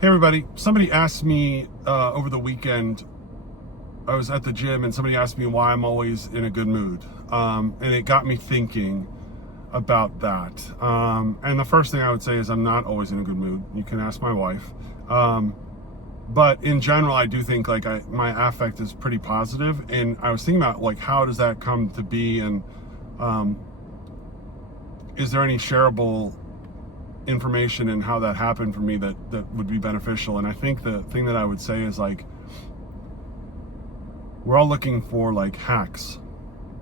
Hey everybody, somebody asked me over the weekend, I was at the gym and somebody asked me why I'm always in a good mood. And it got me thinking about that. And the first thing I would say is I'm not always in a good mood. You can ask my wife. But in general, I do think my affect is pretty positive. And I was thinking about how does that come to be, and is there any shareable information and how that happened for me that would be beneficial. And I think the thing that I would say is we're all looking for hacks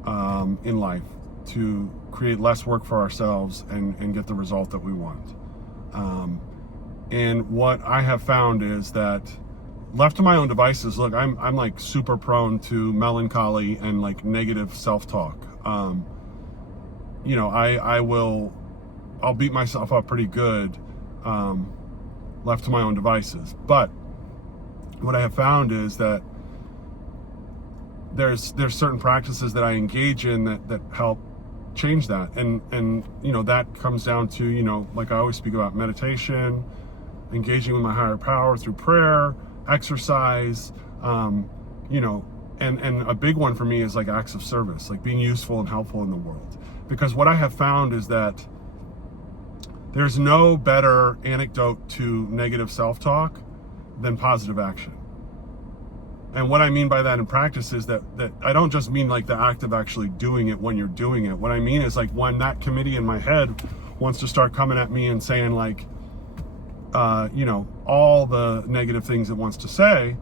in life to create less work for ourselves and get the result that we want. And what I have found is that left to my own devices, look, I'm super prone to melancholy and negative self-talk. I'll beat myself up pretty good left to my own devices. But what I have found is that there's certain practices that I engage in that help change that. And that comes down to, I always speak about meditation, engaging with my higher power through prayer, exercise, and a big one for me is acts of service, being useful and helpful in the world. Because what I have found is that there's no better antidote to negative self-talk than positive action. And what I mean by that in practice is that I don't just mean the act of actually doing it when you're doing it. What I mean is when that committee in my head wants to start coming at me and saying all the negative things it wants to say,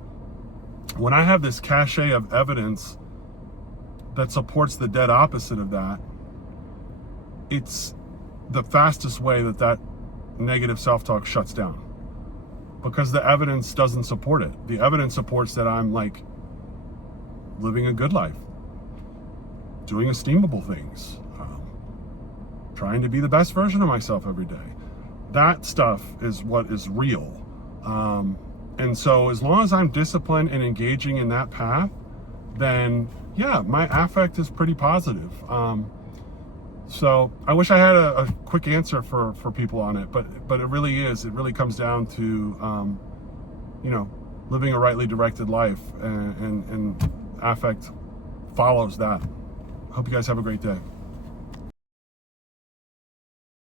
when I have this cachet of evidence that supports the dead opposite of that, it's the fastest way that negative self-talk shuts down, because the evidence doesn't support it. The evidence supports that I'm living a good life, doing esteemable things, trying to be the best version of myself every day. That stuff is what is real. And so as long as I'm disciplined and engaging in that path, then yeah, my affect is pretty positive. So I wish I had a quick answer for people on it, but it really comes down to, living a rightly directed life, and affect follows that. Hope you guys have a great day.